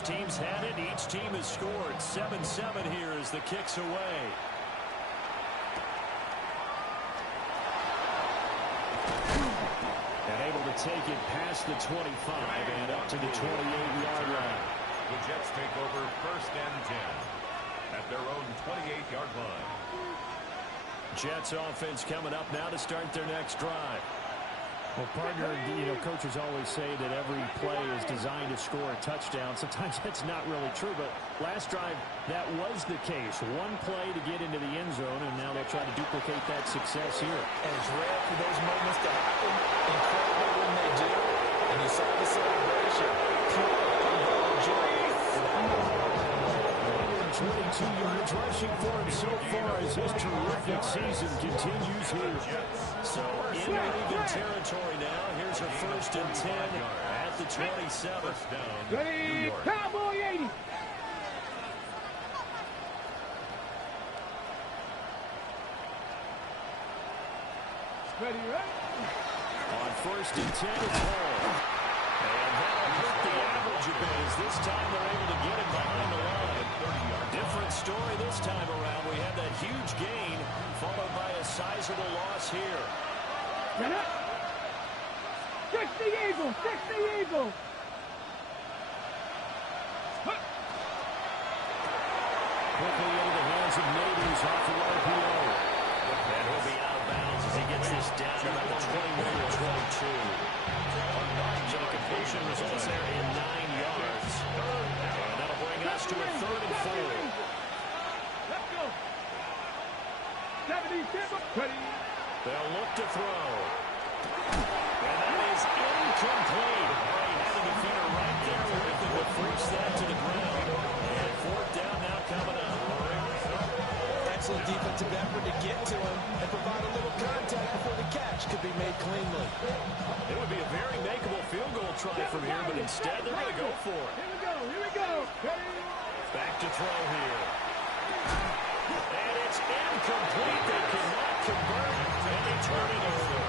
Both teams had it. Each team has scored. 7-7 here as the kick's away. And able to take it past the 25 and up to the 28-yard line. The Jets take over 1st and 10 at their own 28-yard line. Jets offense coming up now to start their next drive. Well, partner, coaches always say that every play is designed to score a touchdown. Sometimes that's not really true, but last drive, that was the case. One play to get into the end zone, and now they'll try to duplicate that success here. And it's rare for those moments to happen. Incredible when they do. And you saw the celebration. Pure unbelievable joy. 122 yards rushing for him so far as his terrific season continues here. So in even territory now. Here's a 1st and 10 at the 27. Ready, Cowboy 80. Ready, right? On 1st and 10, it's Hall. And that'll hurt the average a bit as this time they're able to get him behind the line. Different story this time around. We have that huge gain followed by a sizable loss here. Get up. 60 Eagles, 60 Eagles. Quickly into the hands of Natives off the RPO. And he'll be out of bounds as he gets this down about the 21 or 22. So the completion results there in 9 yards. And that'll bring us to a 3rd and 4. Let's go. 77, ready. They'll look to throw. And that is incomplete. He had a defender right there with him to force that to the ground. And 4th down now coming up. Excellent defensive effort to get to him and provide a little contact before the catch could be made cleanly. It would be a very makeable field goal try from here, but instead they're going to go for it. Here we go, here we go. Ready. Back to throw here. And it's incomplete. They cannot convert, and they turn it over.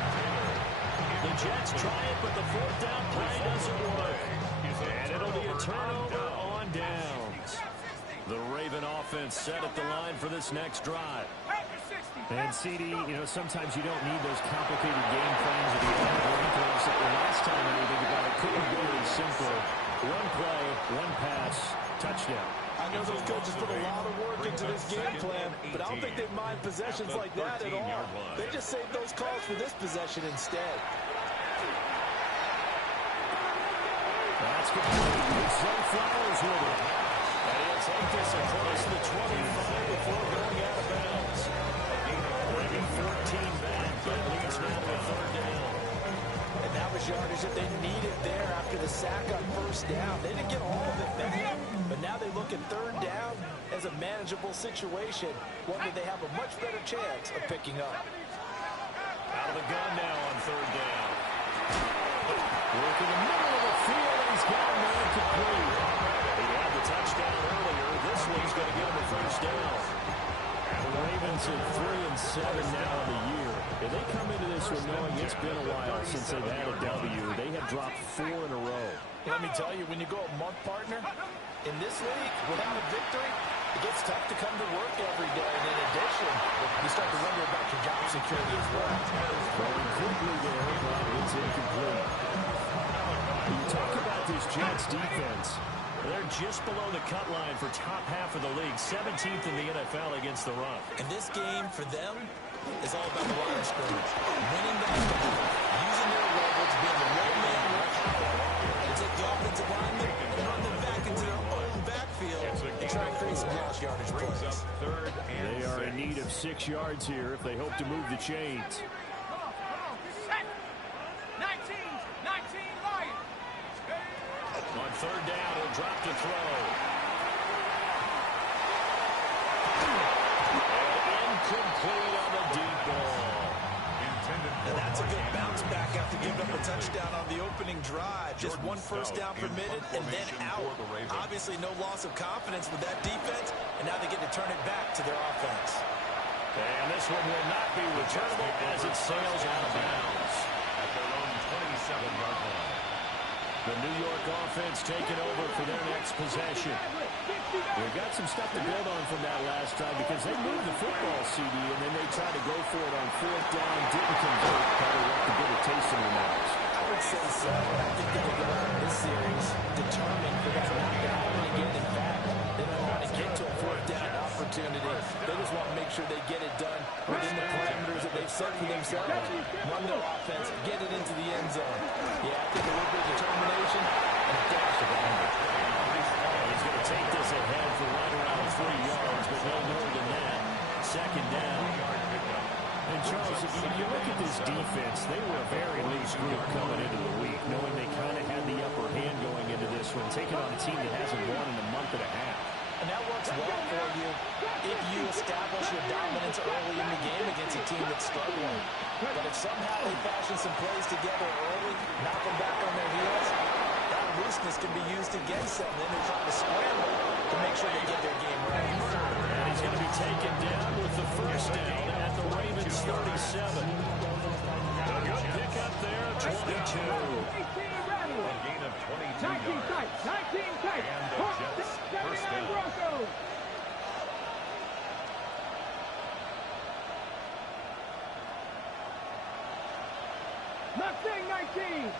The Jets try it, but the 4th down play doesn't work. And it'll be a turnover on downs. The Raven offense set at the line for this next drive. And CD, sometimes you don't need those complicated game plans or the anchors. Last time when you think about it, could be really simple. One play, one pass, touchdown. I know those coaches put a lot of work into this game plan, but I don't think they mind possessions like that at all. They just save those calls for this possession instead. That's good. Zay Flowers with it. And he'll take this across the 25 before going out of bounds. Bringing 14 back, but leads now to 3rd down. And that was yardage that they needed there after the sack on 1st down. They didn't get all of it back, but now they look at 3rd down as a manageable situation, one that they have a much better chance of picking up. Out of the gun now on 3rd down. Work in the middle of the field, and he's got a man complete. He had the touchdown earlier. This one's going to get him a 1st down. The Ravens at 3-7 now in the year. If they come into this one knowing it's been a while since they've had a W, they have dropped 4 in a row. Let me tell you, when you go a month, partner, in this league, without a victory, it gets tough to come to work every day. And in addition, you start to wonder about your job security as well. Throwing quickly there, but it's incomplete. You talk about this Jets defense. They're just below the cut line for top half of the league, 17th in the NFL against the run. And this game, for them, is all about the line of scrimmage. Winning that battle, using their leverage, being the low man or high. They take the offensive linemen and run them back into their own backfield and try to create some lost yardage plays. They are in need of 6 yards here if they hope to move the chains. 19 Lions. On 3rd down, he'll drop to throw. And incomplete on the deep ball. And that's a good bounce back after giving up a touchdown on the opening drive. Just one 1st down permitted and then out. Obviously no loss of confidence with that defense, and now they get to turn it back to their offense. And this one will not be returnable as it sails out of bounds. At their own 27-yard line. The New York offense taking over for their next possession. They've got some stuff to build on from that last drive because they moved the football, CD, and then they tried to go for it on fourth down, didn't convert, probably left a bitter taste in their mouths. I would say so. I think they can go out in this series determined for that not to happen again. In fact, they don't want to get to a fourth down opportunity. They just want to make sure they get it done within the parameters that they've set for themselves. Run their offense, get it into the end zone. Yeah, I think a little bit of determination and a dash of anger. He's going to take this ahead for right around 3 yards, but no more than that. Second down. And Charles, if you look at this defense, they were a very loose group coming into the week, knowing they kind of had the upper hand going into this one, taking on a team that hasn't won in a month and a half. And that works well for you if you establish your dominance early in the game against a team that's struggling. But if somehow they fashion some plays together early, knock them back on their heels, that looseness can be used against them. Then they're trying to scramble to make sure they get their game right. And he's going to be taken down with the first down at the Ravens 37. A good pick up there, 22. A gain of 22 19 yards. tight, 19 tight. And the Jets first down. Broncos. Mustang 19.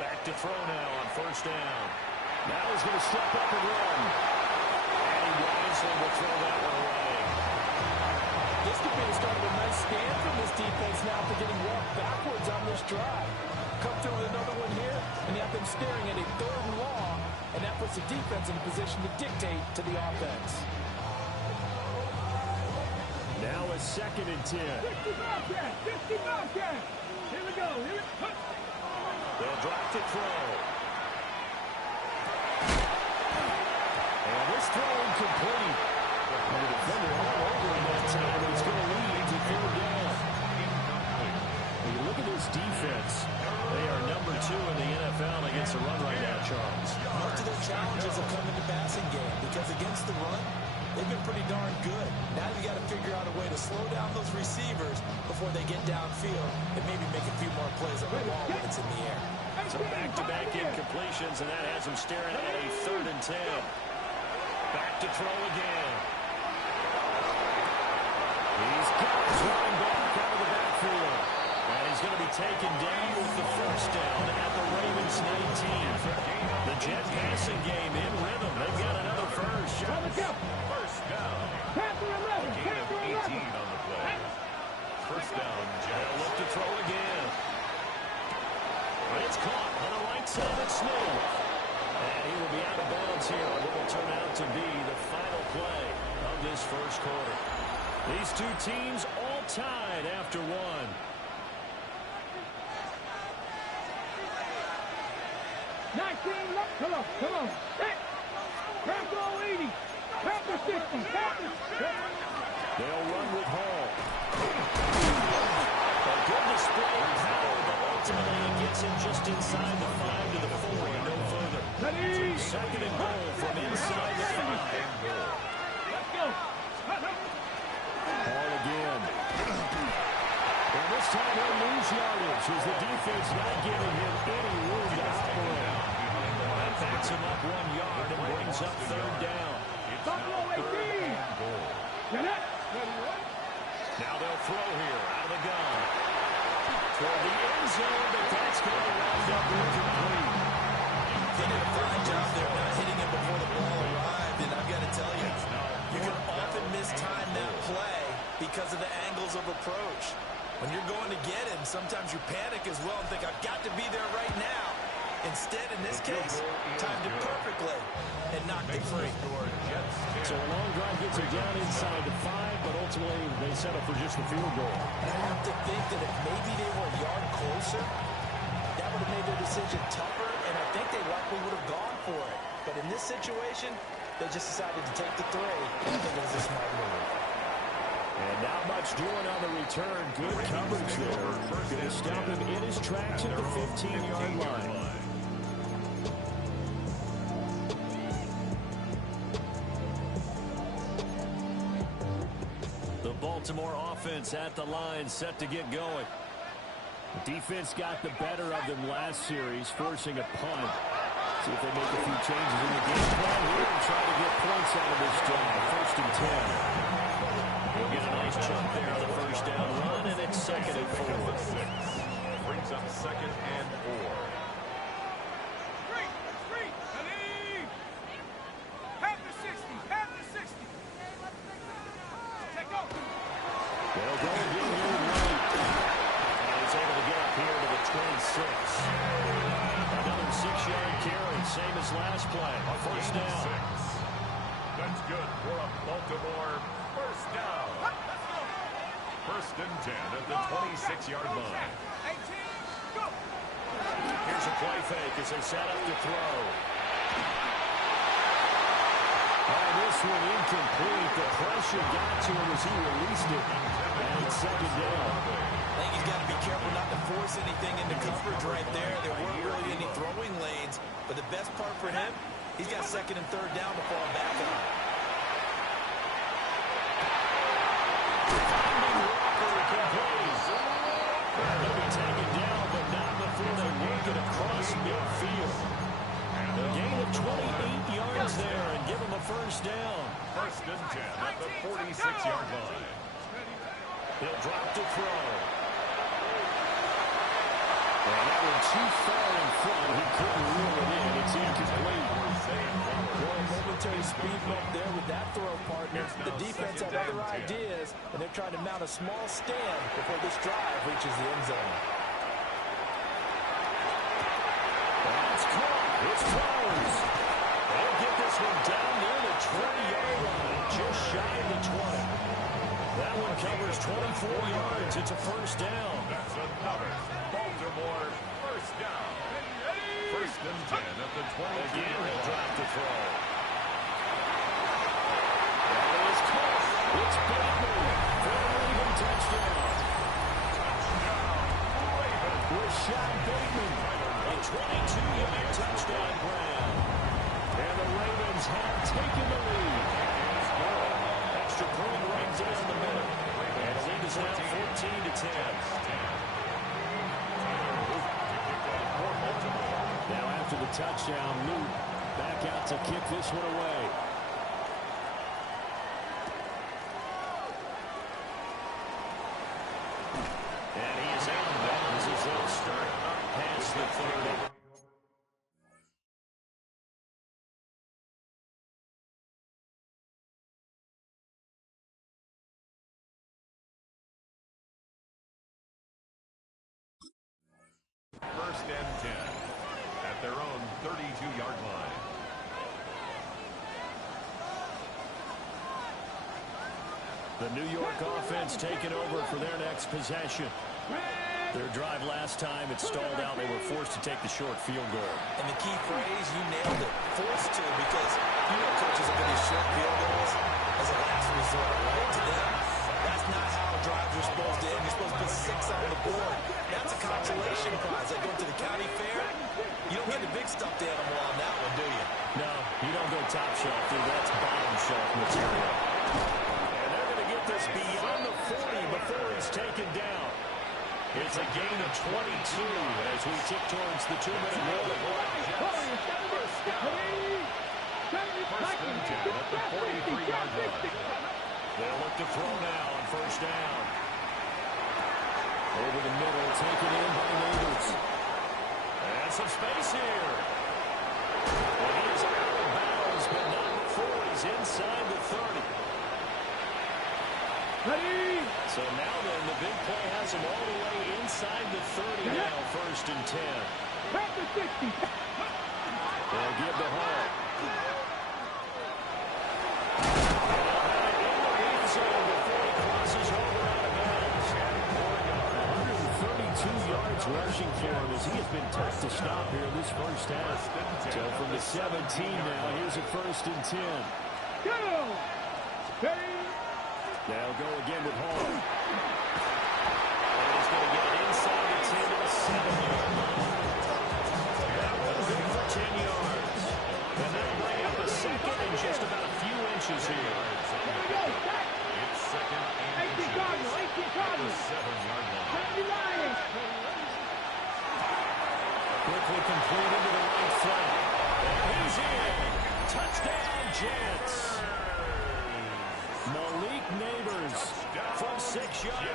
Back to throw now on first down. Now he's going to step up and run. And he wisely will throw that one away. This could be the start of a nice stand from this defense now for getting walked backwards on this drive. Come through with another one here, and you have them staring at a 3rd and long, and that puts the defense in a position to dictate to the offense. Now a 2nd and 10. 50 Bobcat, 50 Bobcat. Here we go, here we go. They'll drop to throw. And this throw incomplete. And the defender all over him that time, but he's going to lead to 3rd down. When you look at this defense, they are number 2 in the NFL against the run right now, Charles. Most of their challenges have come in the passing game because against the run, they've been pretty darn good. Now you got to figure out a way to slow down those receivers before they get downfield and maybe make a few more plays on the ball when it's in the air. So back-to-back incompletions, and that has him staring at a 3rd and 10. Back to throw again. He's got his running back out of the backfield. And he's going to be taken down with the first down at the Ravens 19. The Jet passing game in rhythm. They've got another first. First down. Panther 11, A gain of Panther 18 on the play. First down, They'll Jets. look to throw again. It's caught on the right side of Smith. And he will be out of bounds here on what will turn out to be the final play of this first quarter. These two teams all tied after one. 19 left. Come on, come on. Hey. Panther 80. Panther 60. Panther. They'll run with Hall. A good display of power, but ultimately it gets him just inside the 5 to the 4, no further. Ready. 2nd and goal from inside the 5. Let's go. Hall again. And this time he'll lose yardage as the defense not giving him any room to operate. That backs him up 1 yard and brings up 3rd down. Buffalo 18. Get it. Now they'll throw here out of the gun. Toward the end zone, but that's going to round up incomplete. They did a fine job there not hitting him before the ball arrived, and I've got to tell you, you can often mistime that play because of the angles of approach. When you're going to get him, sometimes you panic as well and think, I've got to be there right now. Instead, in this case, timed it perfectly and knocked it free. So a long drive gets him down inside the 5, but ultimately they settle for just the field goal. And I have to think that if maybe they were a yard closer, that would have made their decision tougher, and I think they likely would have gone for it. But in this situation, they just decided to take the 3, and I think it was a smart move. And not much doing on the return. Good coverage there. Going to stop him in his tracks at the 15-yard line. The Baltimore offense at the line, set to get going. Defense got the better of them last series, forcing a punt. See if they make a few changes in the game plan here and try to get points out of this drive. 1st and 10. He'll get a nice chunk there on the first down run, and it's 2nd and 4. Brings up 2nd and 4. They'll go again here late. And he's able to get up here to the 26. Another 6-yard carry, same as last play. A 1st down. That's good for a Baltimore 1st down. 1st and 10 at the 26-yard line. Here's a play fake as they set up to throw. This one incomplete. The pressure got to him as he released it. And it's 2nd down. I think he's got to be careful not to force anything into coverage right there. There weren't really any throwing lanes. But the best part for him, he's got 2nd and 3rd down to fall back on. They'll be taken down, but not before they work it across midfield. A gain of 28 yards there and give him a 1st down. 1st and 10 at the 46-yard line. He'll drop to throw. And that one too far in front. He couldn't reel it in. It's incomplete. Well, a momentary speed bump there with that throw, partner. The defense had other ideas, and they're trying to mount a small stand before this drive reaches the end zone. That's caught. It's close. They'll get this one down near the 20-yard line, just shy of the 20. That one covers 24 yards. It's a 1st down. That's another Baltimore 1st down. 1st and 10 at the 20. Again, he'll drop to throw. That is caught. It's Bateman for a Raven touchdown. Rashad Bateman, a 22-yard touchdown grab. And the Ravens have taken the lead. Extra point right down the middle. And the lead is now 14-10. Now after the touchdown, Luke back out to kick this one away. And he is out of bounds as they'll start up past the 30. First and 10 at their own 32-yard line. The New York offense taking over for their next possession. Their drive last time, it stalled out. They were forced to take the short field goal. And the key phrase, you nailed it, forced to, because you know coaches are going to short field goals as a last resort, right? To them, that's not how drives are supposed to end. You're supposed to put 6 on the board. That's a consolation prize. Like going to the county fair, you don't get the big stuffed animal on that one, do you? No, you don't go top shelf, dude. That's bottom shelf material. And they're going to get this beyond the 40 before he's taken down. It's a gain of 22 as we tick towards the 2-minute warning. First and 10 at the 43-yard line. They'll look to throw now on 1st down. Over the middle, taken in by Neighbors. And some space here. And he is out of bounds, but not before he's inside the 30. Ready? So now then, the big play has him all the way inside the 30 now, 1st and 10. Back to 60. They'll give the Hall. Before he crosses over out of bounds. 132 yards rushing for him as he has been tough to stop here in this first half. So from the 17 now, here's a 1st and 10. Go! Ready? They'll go again with Hall. And he's going to get it inside the 10 to the 7-yard line. That one's in for 10 yards. And they'll bring up a 2nd and just about a few inches here. It's 2nd and 18 Cardinal, 18 Cardinal. 7-yard line. 70 Lions.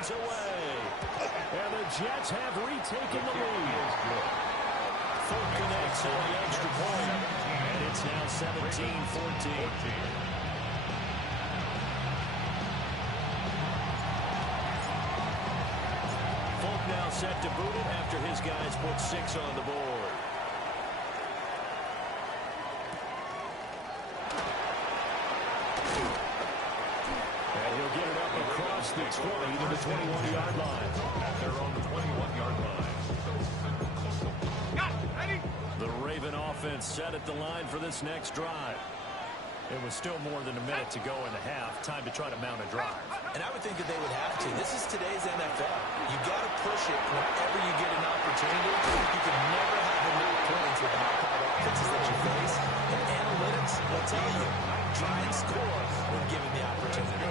is away. And the Jets have retaken the lead. Folk connects on the extra point. And it's now 17-14. Folk now set to boot it after his guys put 6 on the board. And he'll get it up across the 20 to the 21-yard line. At their own 21-yard line. The Raven offense set at the line for this next drive. It was still more than a minute to go in the half. Time to try to mount a drive. And I would think that they would have to. This is today's NFL. You got to push it whenever you get an opportunity. You can never have enough points with the high-powered offenses that you face. And analytics will tell you, try and score when given the opportunity.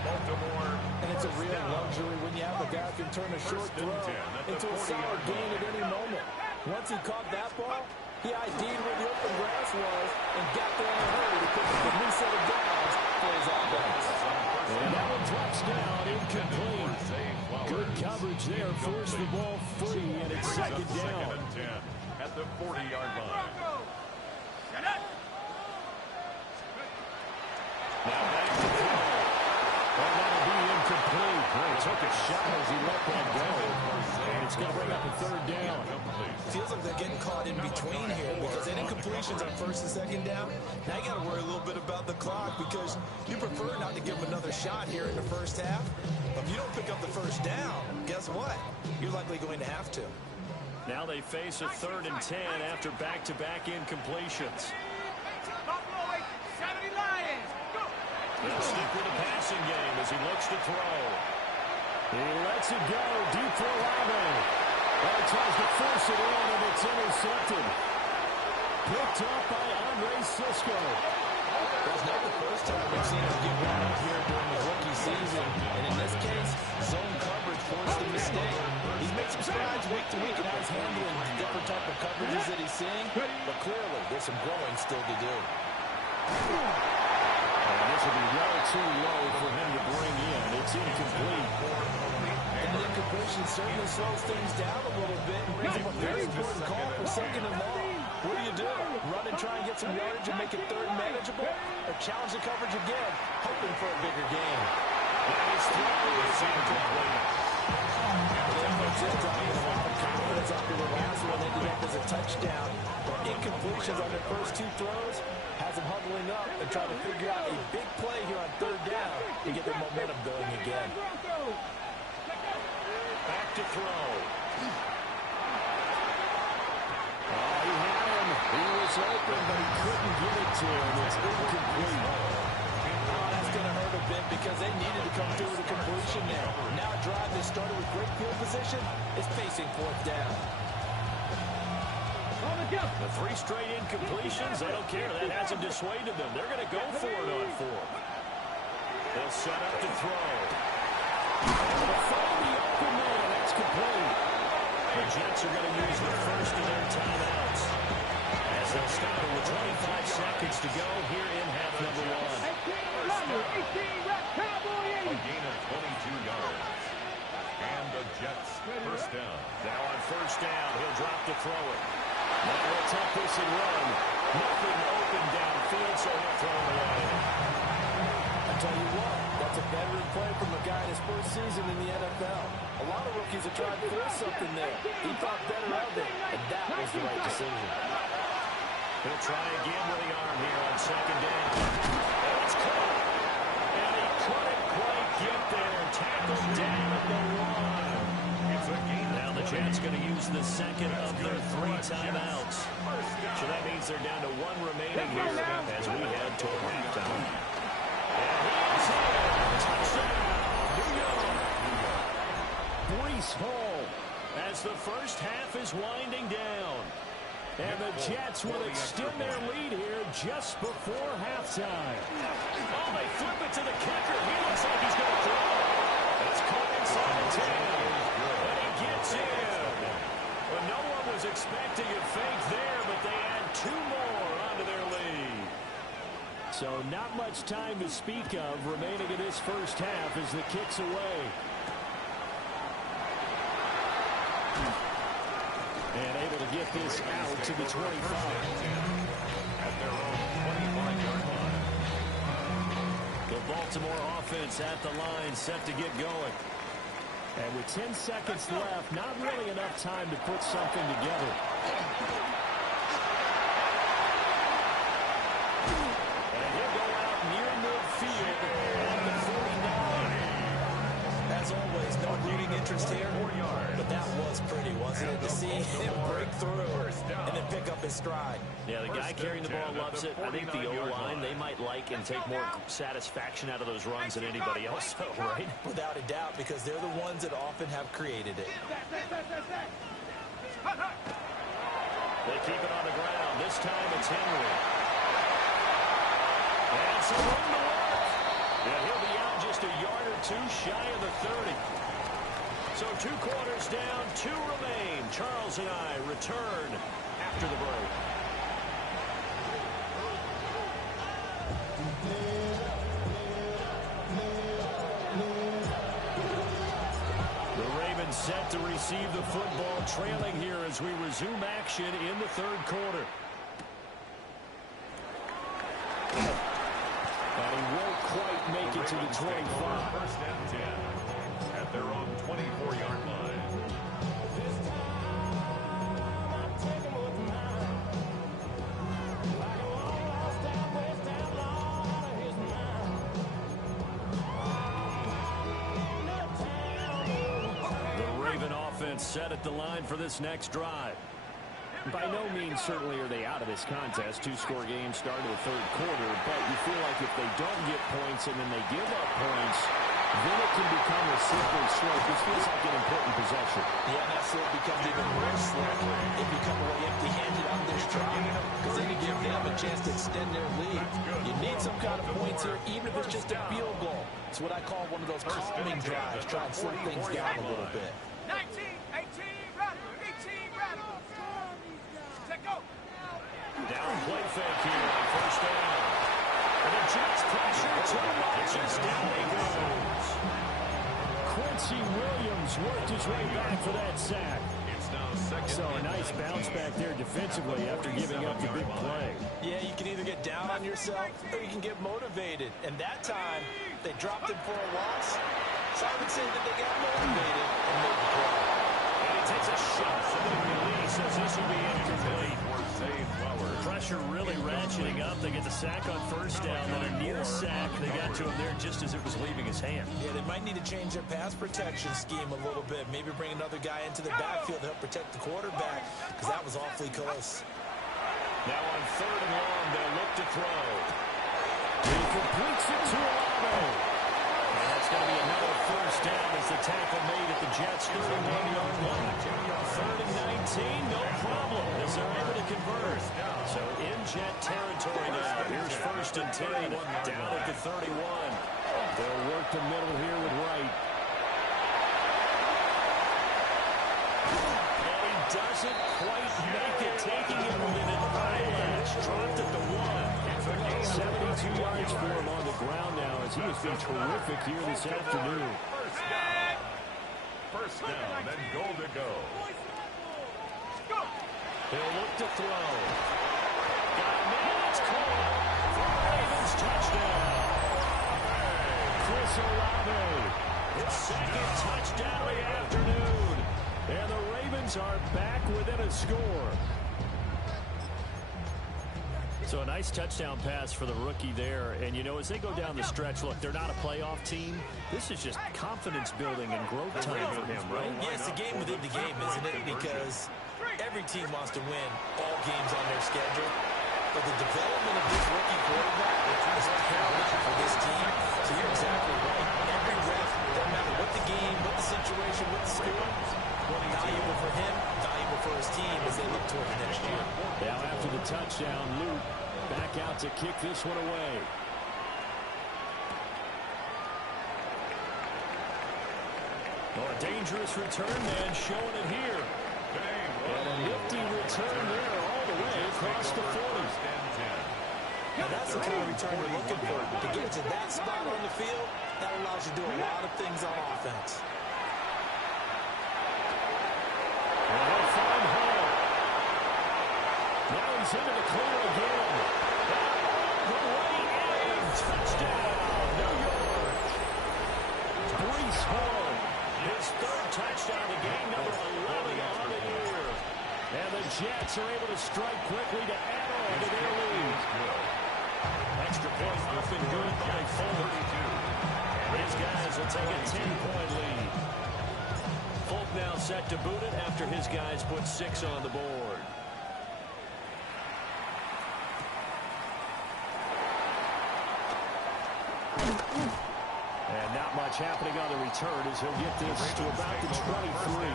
Baltimore. And it's a real luxury when you have a guy who can turn a short throw into a solid gain at any moment. Once he caught that ball, he ID'd where the open grass was and got there in a hurry to pick up a new set of downs for his offense. And that one drops down, incomplete. Good coverage there, forced the ball free, and it's second down. Second and 10 at the 40-yard line. Now back to throw. And that'll be incomplete. Well, he took a shot as he let that go. And it's going to bring up a third down. Feels like they're getting caught in between here because they did incompletions on first and second down. Now you got to worry a little bit about the clock because you prefer not to give them another shot here in the first half. But if you don't pick up the first down, guess what? You're likely going to have to. Now they face a 3rd and 10 after back-to-back incompletions. They'll stick with the passing game as he looks to throw. He lets it go deep for Olave. He tries to force it in, and it's intercepted. Picked up by Andre Sisco. That's not the first time we've seen him get run up here during the rookie season. And in this case, zone coverage forced a mistake. He's made some strides week to week, and now he's handling different type of coverages that he's seeing. But clearly, there's some growing still to do. And this will be well too low for him to bring in. It's incomplete. And the incompletion certainly slows things down a little bit and brings up a very important call for 2nd and long. What do? Run and try and get some yardage and make it 3rd and manageable? Or challenge the coverage again, hoping for a bigger gain? And his throw is incomplete. Just dropping a lot of confidence after the last one ended up as a touchdown. But incompletions on their first 2 throws has them huddling up and trying to figure out a big play here on 3rd down to get their momentum going again. Back to throw. Oh, he had him. He was open, but he couldn't get it to him. It's incomplete. Oh, that's going to hurt a bit because they needed to come through with a completion there. Now a drive that started with great field position is facing 4th down. The 3 straight incompletions, they don't care. That hasn't dissuaded them. They're going to go for it on 4th. They'll set up to throw. They'll find the open man. That's complete. The Jets are going to use the first of their timeouts as they'll stop it with 25 seconds to go here in half number 1. A gain of 22 yards. And the Jets first down. Now on first down, he'll drop to throw it. Now he'll take this and run. Nothing open downfield, so he'll throw it away. I tell you what, that's a veteran play from a guy in his first season in the NFL. A lot of rookies have tried to force something there. He thought better of it, and that was the right decision. He'll try again with the arm here on 2nd down. And it's caught. And he couldn't quite get there. Tackled down at the line. Now the Jets going to use the second of their 3 timeouts. So that means they're down to 1 remaining here as we head toward halftime. And he is in. Touchdown, New York. Breece Hall as the first half is winding down. And the Jets will extend their lead here just before halftime. Oh, they flip it to the kicker. He looks like he's going to throw. It's caught inside the 10. And he gets in. Well, no one was expecting a fake there, but they add 2 more onto their lead. So not much time to speak of remaining in this first half as the kick's away. get this out to the 25. At their own 25-yard line. The Baltimore offense at the line, set to get going. And with 10 seconds left, not really enough time to put something together. And he'll go out near midfield at the 49. As always, no rooting interest here, but that was pretty, wasn't it? To see him break through and then pick up his stride. Yeah, the guy carrying the ball loves it. I think the O-line, they might like and take more satisfaction out of those runs than anybody else, though, right? Without a doubt, because they're the ones that often have created it. They keep it on the ground. This time it's Henry. And some room to work. And he'll be out just a yard or two shy of the 30. So 2 quarters down, 2 remain. Charles and I return after the break. The Ravens set to receive the football, trailing here as we resume action in the 3rd quarter. And he won't quite make it to the 25. First and 10 at their own 24-yard line. The Raven offense set at the line for this next drive. By no means certainly are they out of this contest. 2-score game start of the 3rd quarter, but you feel like if they don't get points and then they give up points, then it can become a slippery slope. This feels like an important possession. Yeah, and that slope becomes even more slick if you come away empty-handed on this drive, because then you give them a chance to extend their lead. You need some kind of points here, even if it's just a field goal. It's what I call one of those calming drives, try and slow things down a little bit. 19, 18, rattle, 18, rattle. Go. Down play fake here on 1st down. And the Jets pressure too much as down he goes. Quincy Williams worked his way back for that sack. It's now second. So a nice bounce back there defensively after giving up the big play. Yeah, you can either get down on yourself or you can get motivated. And that time, they dropped him for a loss. So I would say that they got motivated and made the play. And he takes a shot for the release as this will be incomplete. Pressure really ratcheting up. They get the sack on 1st down, then a near sack. They got to him there just as it was leaving his hand. Yeah, they might need to change their pass protection scheme a little bit. Maybe bring another guy into the backfield to help protect the quarterback, because that was awfully close. Now on 3rd and long, they'll look to throw. He completes it to Olave. And that's going to be another 1st down as the tackle made at the Jets' 31-yard line. 3rd and 19, no problem as they're able to convert. So in Jet territory now. Here's 1st and 10 down at the 31. They'll work the middle here with Wright. And he doesn't quite make it, taking it within an eyelash. Dropped at the 1. 72 yards for him on the ground now as he has been terrific here this afternoon. First down and goal to go. He'll look to throw. Got a man, it's caught for a Ravens touchdown. Chris Olave. His 2nd touchdown of the afternoon. And the Ravens are back within a score. So a nice touchdown pass for the rookie there. And, you know, as they go down the stretch, look, they're not a playoff team. This is just confidence building and growth time for him, right? Yeah, it's a game within the game, isn't it? Because every team wants to win all games on their schedule. But the development of this rookie quarterback is paramount for this team. So you're exactly right. Every rep, no matter what the game, what the situation, what the score, valuable for him, valuable for his team as they look toward the next year. Now after the touchdown, Luke back out to kick this one away. Oh, a dangerous return man showing it here. And a nifty return there all the way across the 40. Now that's the kind of return you're looking for. To get to that spot on the field, that allows you to do a lot of things on offense. And they'll find Hall. He's into the clear again. All the way in. Touchdown, New York. Breece Hall, his third touchdown of the game, number 11 on the year. And the Jets are able to strike quickly to add on to their lead. Extra point up and good by Folk. These guys will take a 10-point lead. Folk now set to boot it after his guys put 6 on the board. And not much happening on the return as he'll get this to about the 23.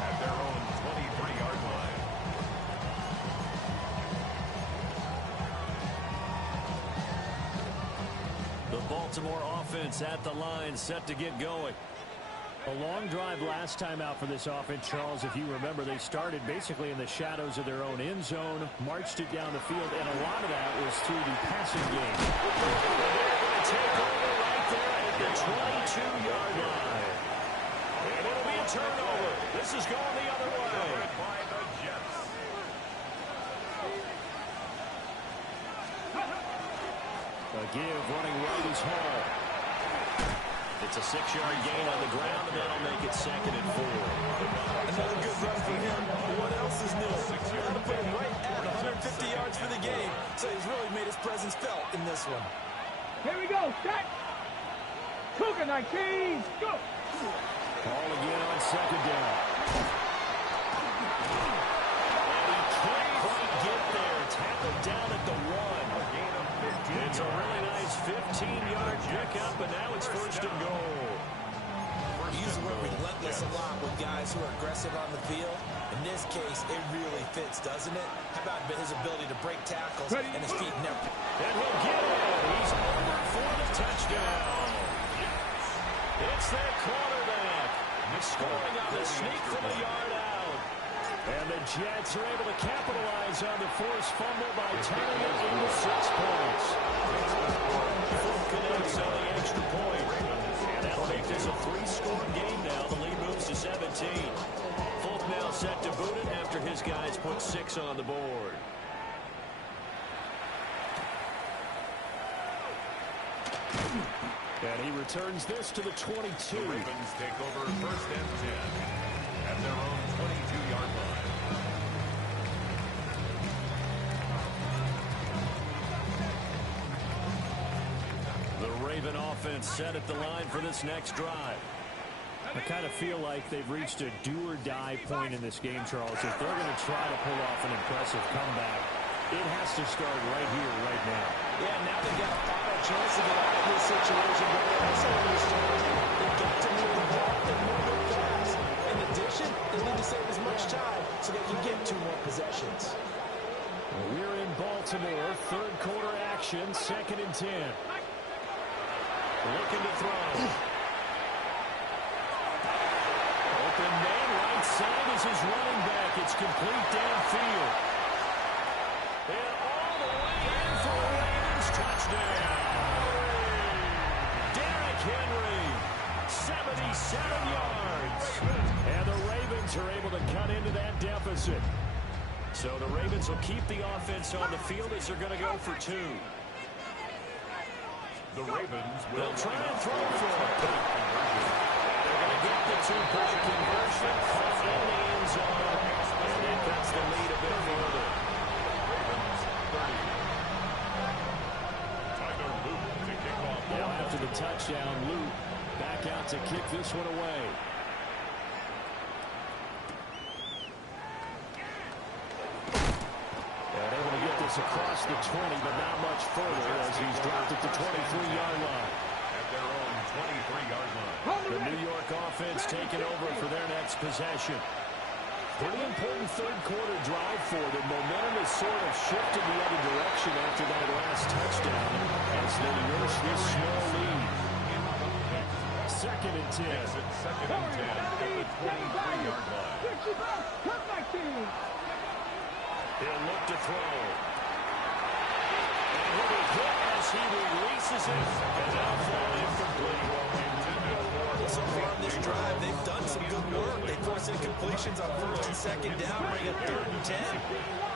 At their own 23-yard line. The Baltimore offense at the line, set to get going. A long drive last time out for this offense, Charles. If you remember, they started basically in the shadows of their own end zone, marched it down the field, and a lot of that was through the passing game. They're going to take over right there at the 22-yard line. And it'll be a turnover. This is going the other way. By the Jets. A give running right is Hall. It's a 6-yard gain on the ground, and that'll make it 2nd and 4. Another good run for him. What else is new? Got to put him right at 150 yards for the game, so he's really made his presence felt in this one. Here we go. Set. Cougar 19. Go. Ball again on 2nd down. And he can't quite get there. Tackled down at the 1. It's a really nice 15-yard pickup, and now it's 1st and goal. We use the word relentless a lot with guys who are aggressive on the field. In this case, it really fits, doesn't it? How about his ability to break tackles and his feet never. And he'll get it. He's over for the touchdown. It's their quarterback. Scoring on the sneak from a yard out. And the Jets are able to capitalize on the forced fumble by turning it into 6 points. Folk connects on the extra point. And that'll make this a 3-score game now. The lead moves to 17. Folk now set to boot it after his guys put 6 on the board. And he returns this to the 22. The Ravens take over 1st and 10 at their own 22-yard line. The Raven offense set at the line for this next drive. I kind of feel like they've reached a do-or-die point in this game, Charles. If they're going to try to pull off an impressive comeback, it has to start right here, right now. Yeah, now they've got a final chance to get out of this situation, but they also understand they've got to move the ball and move it fast. In addition, they need to save as much time so they can get 2 more possessions. Well, we're in Baltimore, 3rd quarter action, 2nd and 10. Looking to throw. Open man, right side is his running back. It's complete downfield. And all the way in for a Ravens touchdown. Derrick Henry, 77 yards. And the Ravens are able to cut into that deficit. So the Ravens will keep the offense on the field as they're going to go for 2. The Ravens will They'll try and throw for it. They're going to get the 2-point conversion. Caught in the end zone. And it cuts the lead a bit further. Now after the touchdown, Luke back out to kick this one away. And able to get this across the 20, but not much further as he's dropped at the 23-yard line. At their own 23-yard line. The New York offense taking over for their next possession. Pretty important 3rd quarter drive for them. Momentum has sort of shifted the other direction after that last touchdown as they nurse this small lead. 2nd and 10. Second and 10 at the 23-yard line. He'll look to throw. And he'll be hit as he releases it. And now thrown incomplete. So far on this drive, they've done some good work. They force it complete. completions on first and second down, bring up 3rd and 10.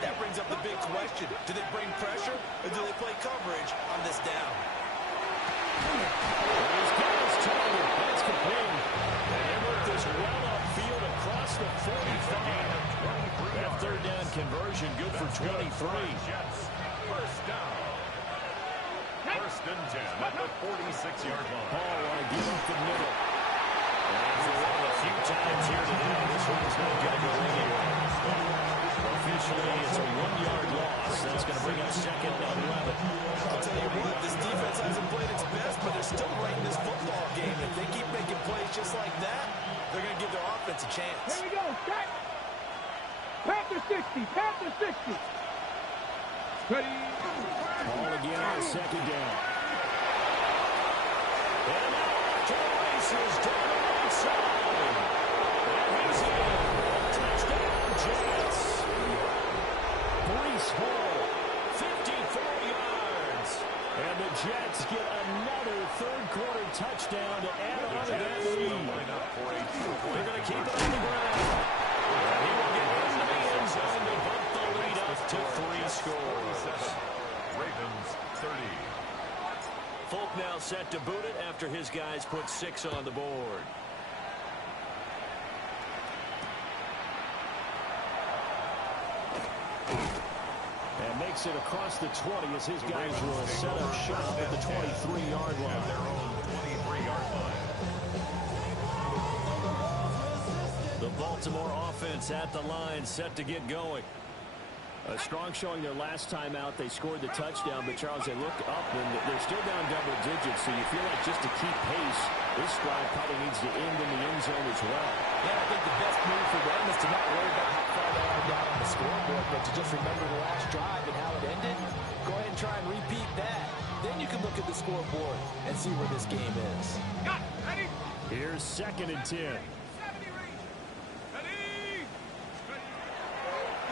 That brings up the big question. Do they bring pressure or do they play coverage on this down? He's got his target. That's complete. And they work this well upfield across the 45. That 3rd down conversion good for 23. First down. 1st and 10 at the 46-yard line. Paul want to get up the middle. And for one of the few times here today, this one's not going to go anywhere. Officially, it's a 1-yard loss. That's going to bring up 2nd and 11. I'll tell you what, this defense hasn't played its best, but they're still right in this football game. If they keep making plays just like that, they're going to give their offense a chance. Here we go. Set. Panther 60. Panther 60. Ready. Ball again on 2nd down. And now off to the races down the right side. And he's in. Touchdown, Jets. Breece Hall, 54 yards. And the Jets get another 3rd-quarter touchdown to add on to that lead. They're going to keep it on the ground. And he will get into the end zone to bump the lead up to 3 scores. Ravens 30. Folk now set to boot it after his guys put 6 on the board. And makes it across the 20 as his guys will set up shop at the 23-yard line. Their own 23-yard line. The Baltimore offense at the line, set to get going. A strong showing their last time out. They scored the touchdown, but Charles, they look up and they're still down double digits, so you feel like just to keep pace, this drive probably needs to end in the end zone as well. Yeah, I think the best move for them is to not worry about how far they are down on the scoreboard, but to just remember the last drive and how it ended. Go ahead and try and repeat that. Then you can look at the scoreboard and see where this game is. Ready. Here's 2nd and 10.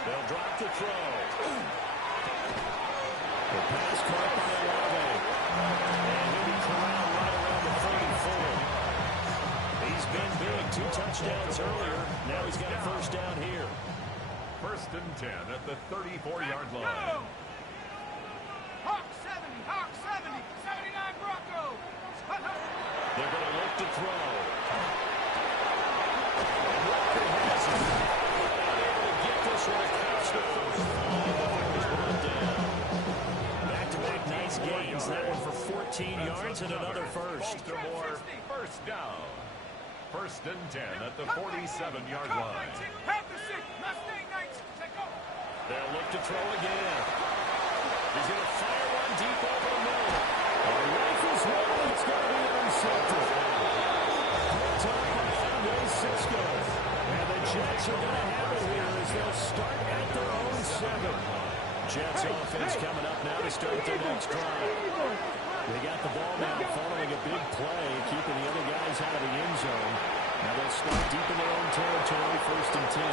They'll drop the throw. The pass caught by Olave. And he'll be corralled right around the 34. He's been big. 2 touchdowns earlier. Now he's got a 1st down here. 1st and 10 at the 34-yard line. Hawk 70. Hawk 70. 79 Broncos. They're going to look to throw. And Walker has it. Unable to get this one across the 35. Down. Back-to-back nice gains. That one for 14 yards and another 1st. Baltimore 1st down. 1st and 10 at the 47-yard line. They'll look to throw again. He's going to fire one deep over the middle. Rifles one. It's going to be intercepted. Picked up by Andre Cisco. And the Jets are going to have it here as they'll start at their own 7. Jets offense coming up now to start their next drive. They got the ball now following a big play, keeping the other guys out of the end zone. Now they'll start deep in their own territory, 1st and 10.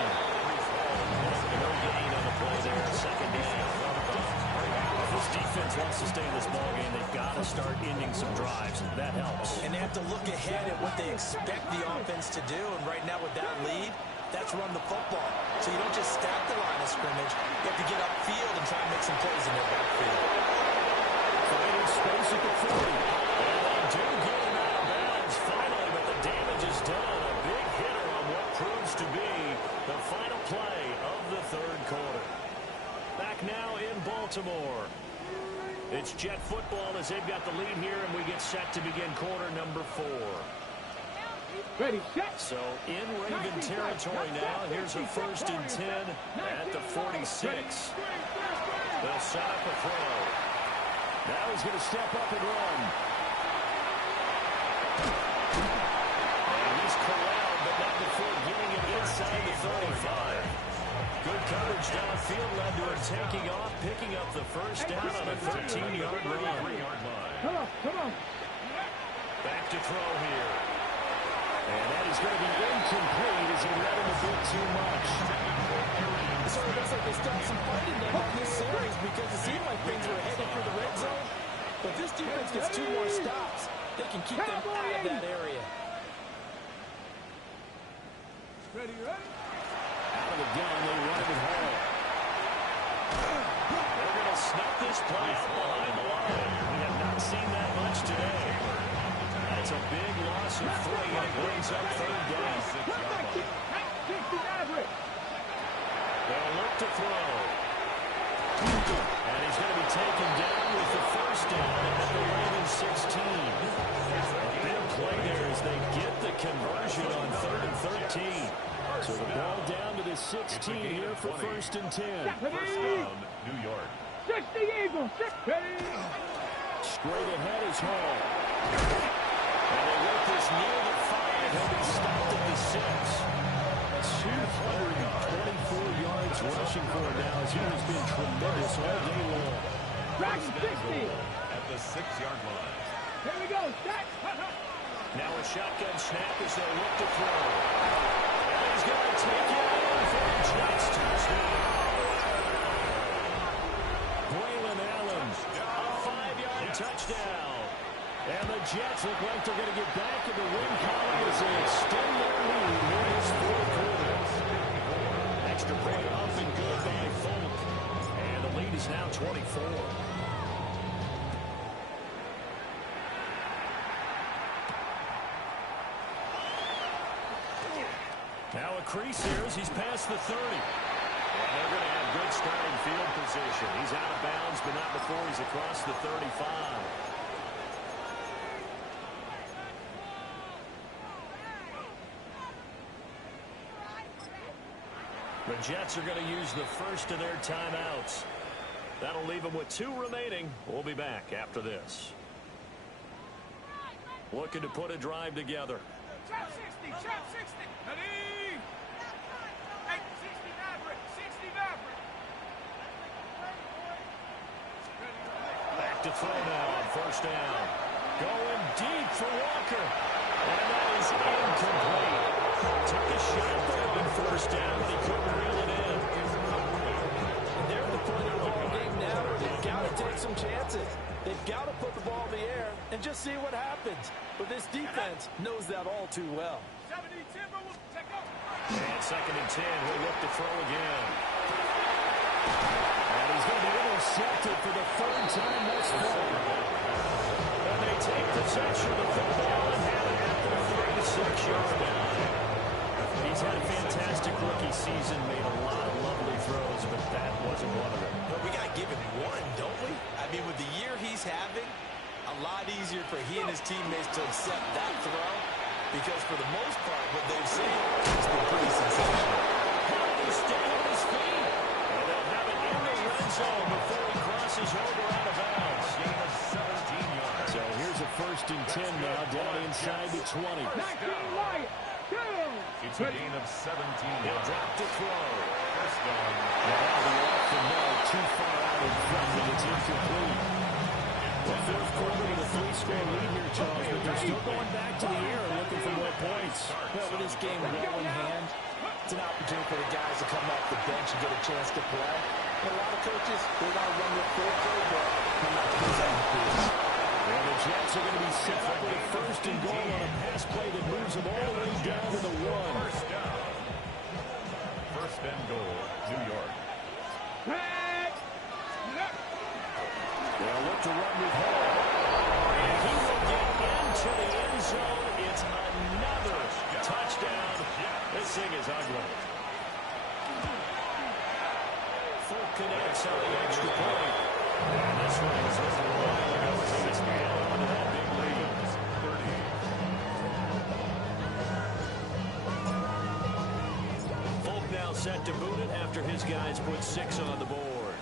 No gain on the play there, 2nd down. If this defense wants to stay in this ballgame, they've got to start ending some drives. That helps. And they have to look ahead at what they expect the offense to do. And right now with that lead, that's run the football. So you don't just stack the line of scrimmage. You have to get upfield and try and make some plays in their backfield. Finding space at the 40. And they do get him out of bounds finally, but the damage is done. A big hitter on what proves to be the final play of the 3rd quarter. Back now in Baltimore. It's Jet football as they've got the lead here, and we get set to begin quarter number 4. Ready, set. So in Raven territory now. Here's a 1st and 10 at the 46. They'll set up a throw. Now he's going to step up and run. And he's corralled, but not before getting it inside the 35. Good coverage downfield led to him taking off, picking up the 1st down on a 13-yard run. Come on, come on. Back to throw here. And that is going to be incomplete as he led him a bit too much. So it looks like they still have some fight in them on this series because it seemed like things were headed for the red zone. But this defense gets 2 more stops. They can keep them out of that area. Ready, ready. the gun. They run it home. They're going to snap this play out behind the line. We have not seen that much today. That's a big loss of 3, and it brings up third down. They'll look to throw. And he's going to be taken down with the first down at the Ravens 16. A big play there as they get the conversion on 3rd and 13. So the ball down to the 16 here for 1st and 10. First down, New York. 60 Eagles, 60. Straight ahead is Hall. And they work this near the 5. He'll be stopped at the 6. 224 yards rushing for him now as he has been tremendous all day long. Dragon 60. At the 6-yard line. Here we go, stack. Now a shotgun snap as they look to throw. And he's going to take it in for a Jets touchdown. Braylon Allen, a 5-yard touchdown. And the Jets look like they're going to get back in the win column as they extend their lead in this 4th quarter. Extra point up and good by Folk. And the lead is now 24. Now a crease here as he's past the 30. And they're going to have good starting field position. He's out of bounds, but not before he's across the 35. The Jets are going to use the first of their timeouts. That'll leave them with 2 remaining. We'll be back after this. Looking to put a drive together. Trap 60, trap 60. Ready? Hey, 60 Maverick, 60 Maverick. Back to throw now on 1st down. Going deep for Walker. And that is incomplete. Took a shot there on 1st down, but he couldn't reel it in. And they're at the point of the ball game now where they've got to take some chances. They've got to put the ball in the air and just see what happens. But this defense knows that all too well. 70 Timber will take off. And 2nd and 10, he'll look to throw again. And he's going to be intercepted for the 3rd time this far. And they take possession of the football and have it at the 36-yard line. He's had a fantastic rookie season, made a lot of lovely throws, but that wasn't one of them. But we got to give him one, don't we? I mean, with the year he's having, a lot easier for he and his teammates to accept that throw because for the most part, what they've seen has been pretty sensational. He's staying on his feet. And they'll have it in the red zone before he crosses over out of bounds. Gain of 17 yards. So here's a 1st and 10 now down inside the 20. 19 Wyatt. Go. It's a gain of 17 He'll yards. drop to throw. First down. Now the off the mark, too far out in front, and it's incomplete. The 4th quarter with a 3-score lead here, Charles, but they're still going back to the air and looking for more points. Well, with this game well in hand, it's an opportunity for the guys to come off the bench and get a chance to play. And a lot of coaches, they want to run their full playbook. I'm not concerned with this. And the Jets are going to be set up with a 1st and goal on a pass play that moves them all the way down to the 1. First down. 1st and goal, New York. They'll look to run with Hall. And he will get into the end zone. It's another touchdown. This thing is ugly. Full connects on the extra point. And this one is a while ago as he just held on to that big lead. 30. Folk now set to boot it after his guys put 6 on the board.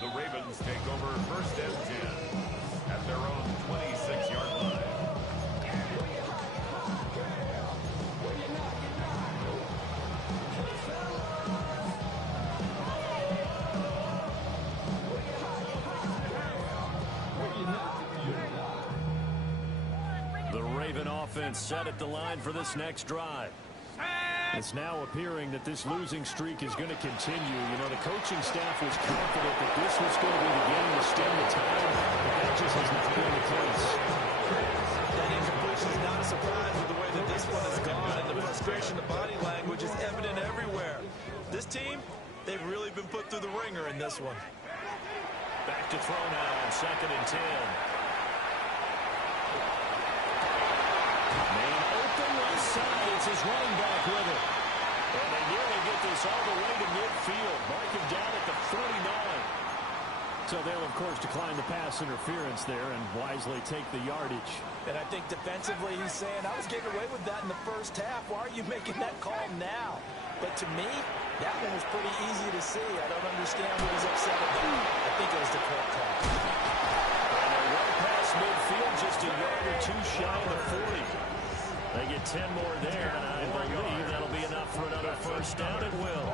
The Ravens take over 1st and 10 at their own 26-yard line. The Raven offense set at the line for this next drive. It's now appearing that this losing streak is going to continue. You know, the coaching staff was confident that this was going to be the game to stem the tide, but that just has not been the case. frustration, the body language is evident everywhere. This team, they've really been put through the ringer in this one. Back to throw now on 2nd and 10. Man open left side. It's his running back with it. And they nearly get this all the way to midfield. Mark him down at the 49. So they'll, of course, decline the pass interference there and wisely take the yardage. And I think defensively he's saying, I was getting away with that in the first half. Why are you making that call now? But to me, that one was pretty easy to see. I don't understand what he's upset about. I think it was the correct call. And they're right past midfield, just a yard or two shy of the 40. They get 10 more there, and I believe that'll be enough for another first down. It will.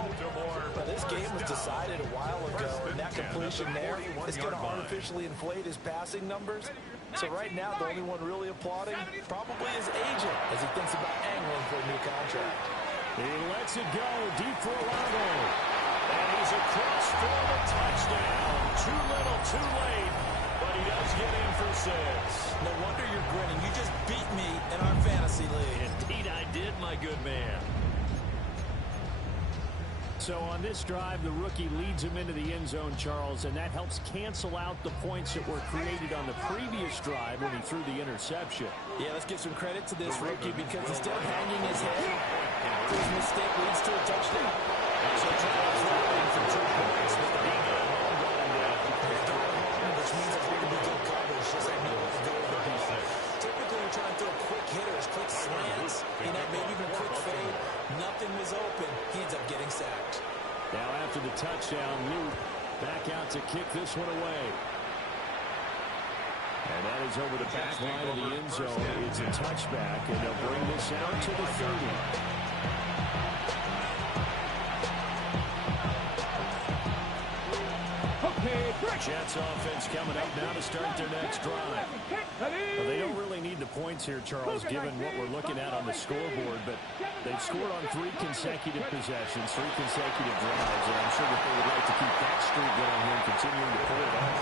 But this game was decided a while ago, and that completion there is going to artificially inflate his passing numbers. So right now, the only one really applauding probably his agent as he thinks about angling for a new contract. He lets it go deep for Lago. And he's across for the touchdown. Too little, too late. But he does get in for 6. No wonder you're grinning. You just beat me in our fantasy league. Indeed I did, my good man. So on this drive, the rookie leads him into the end zone, Charles, and that helps cancel out the points that were created on the previous drive when he threw the interception. Yeah, let's give some credit to this rookie because instead of hanging his head, his mistake leads to a touchdown. So Charles running for 2 points with the lead on going down. Which means it's going to be good coverage, just like no one to go over defense. Typically, we're trying to throw quick hitters, quick slants, maybe even a quick fade. Nothing was open. He ends up getting sacked. Now after the touchdown, Luke back out to kick this one away. And that is over the back line of the end zone. It's a touchback, and they'll bring this out to the 30. Jets offense coming up now to start their next drive. Well, they don't really need the points here, Charles, given what we're looking at on the scoreboard, but they've scored on 3 consecutive possessions, 3 consecutive drives, and I'm sure that they would like to keep that streak going here and continuing to pull it off.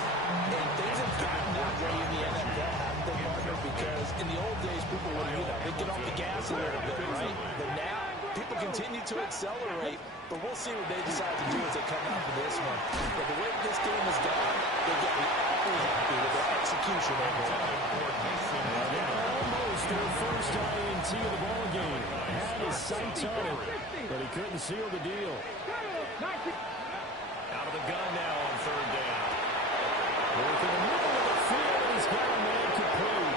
And things have gotten that way in the NFL, haven't they, partner? Because in the old days, people would, they'd get off the gas a little bit, right? But now, people continue to accelerate, but we'll see what they decide to do as they come out for this one. But the way this game has gone, they've got to be awfully happy with their execution overall. Almost their first INT of the ball game. Had his sights on it, but he couldn't seal the deal. Out of the gun now on 3rd down. Work in the middle of the field, and he's got a man complete.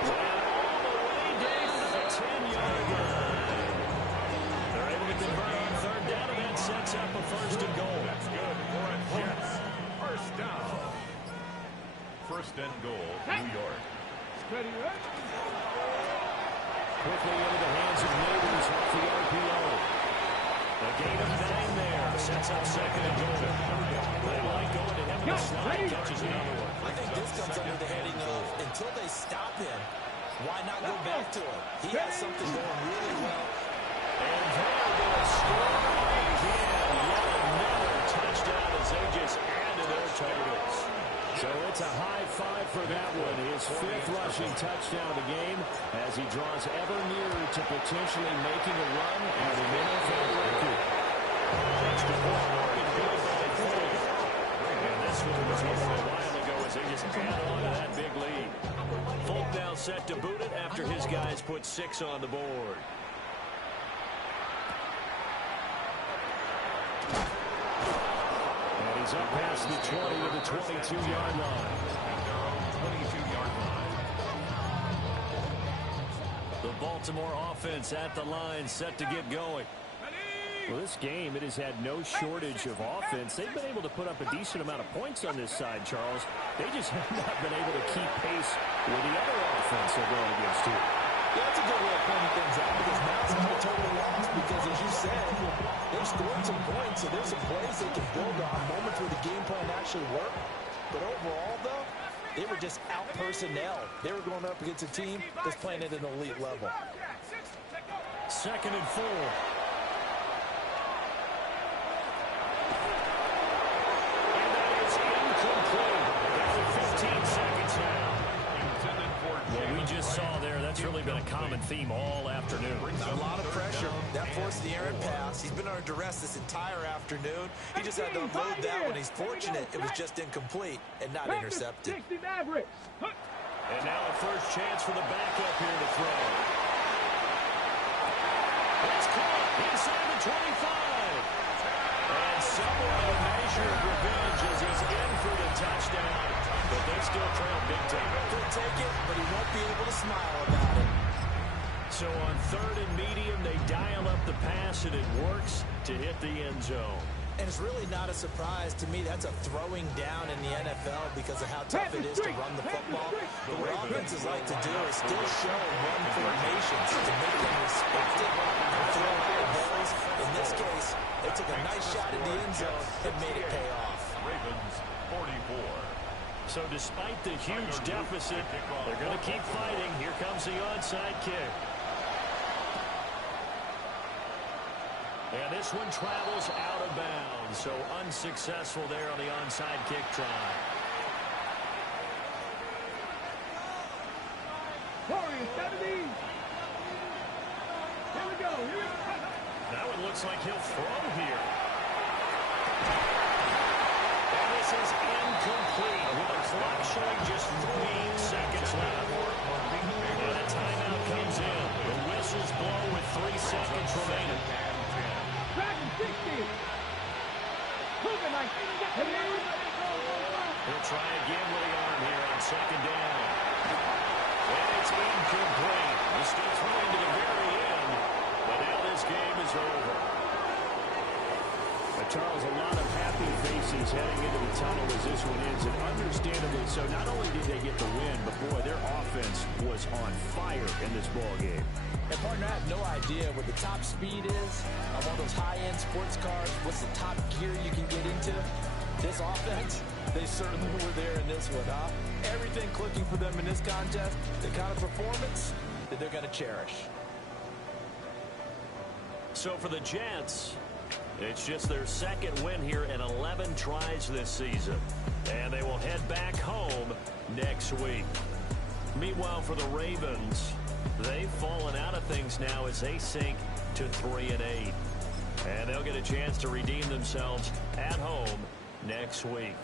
And all the way down to the 10-yard line. They're able to convert on 3rd down, and that sets up a 1st and goal. That's good for a Jets. 1st down. 1st and goal, New York. Quickly into the hands of Neighbors off the RPO. The gain of 9 there sets up 2nd and goal. They like going to him in the slot. Catches another one. I think this comes under the heading of, until they stop him, why not go back to him? He has something going really well. And they're going to score again. Yet another touchdown as they just add to their totals. So it's a high 5 for that one. His 5th rushing touchdown of the game as he draws ever nearer to potentially making a run at an NFL record. That's the point Oregon beat by 4. And this one was over a while ago as they just add on to that big lead. Folk now set to boot it after his guys put 6 on the board. He's up past the 20 to the 22-yard line. 22-yard line. The Baltimore offense at the line, set to get going. Well, this game, it has had no shortage of offense. They've been able to put up a decent amount of points on this side, Charles. They just have not been able to keep pace with the other offense they're going against here. Yeah, that's a good way of pointing things out because now it's not a total loss because, as you said, they've scored some points, so there's some plays they can build on, moments where the game plan actually worked. But overall, though, they were just out-personnel. They were going up against a team that's playing at an elite level. 2nd and 4. And that is incomplete. Down to 15 seconds now. What we just saw there, that's really been a common theme all afternoon. A lot of pressure. That forced the errant pass. He's been under duress this entire afternoon. He just had to unload that one. He's fortunate it was just incomplete and not intercepted. And now a first chance for the backup here to throw. It's caught inside the 25. And somewhat a measure of revenge as he's in for the touchdown. But they still trail big time. Could take it, but he won't be able to smile about it. So on 3rd and medium, they dial up the pass, and it works to hit the end zone. And it's really not a surprise to me. That's a throwing down in the NFL because of how tough it is to run the football. But what offenses like to do is still show run formations to make them respect it and throw out balls. In this case, they took a nice shot in the end zone and made it pay off. Ravens 44. So despite the huge deficit, they're going to keep fighting. Here comes the onside kick. And this one travels out of bounds, so unsuccessful there on the onside kick try. Warriors 70. Here we go. Now it looks like he'll throw here. And this is incomplete with a clock showing just 3 seconds left. And a timeout comes in. The whistles blow with 3 seconds remaining. Dragon 60. Moving like. He'll try again with the arm here on 2nd down. And it's incomplete. He's still throwing to the very end. But now this game is over. Charles, a lot of happy faces heading into the tunnel as this one ends, and understandably so. Not only did they get the win, but boy, their offense was on fire in this ball game. And partner, I have no idea what the top speed is on one of those high-end sports cars. What's the top gear you can get into? This offense, they certainly were there in this one, huh? Everything clicking for them in this contest, the kind of performance that they're going to cherish. So for the Jets, it's just their 2nd win here in 11 tries this season. And they will head back home next week. Meanwhile, for the Ravens, they've fallen out of things now as they sink to 3-8. And they'll get a chance to redeem themselves at home next week.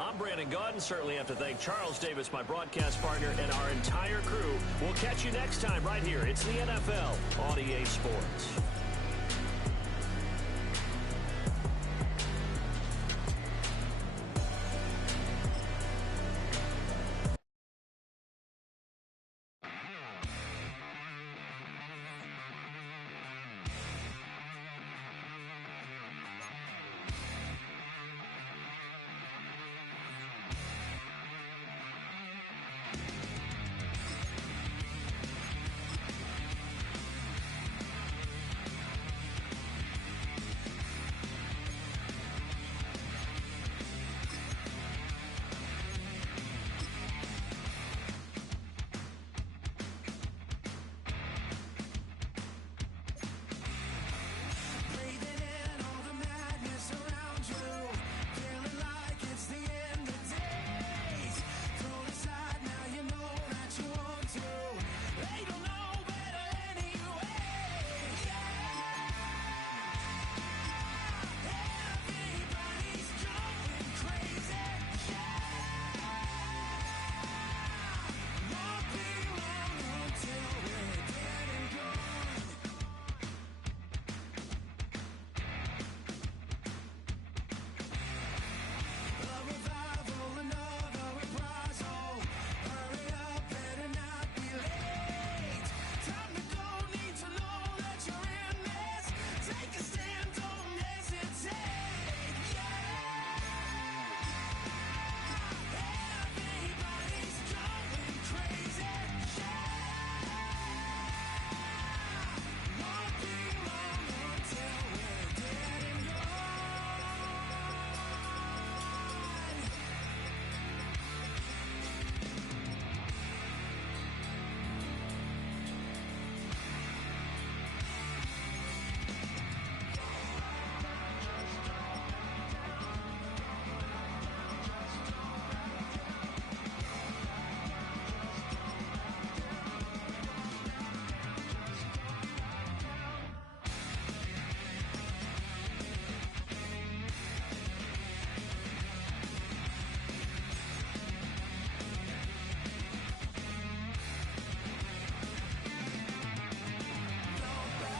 I'm Brandon Gaudin. Certainly have to thank Charles Davis, my broadcast partner, and our entire crew. We'll catch you next time right here. It's the NFL on EA Sports.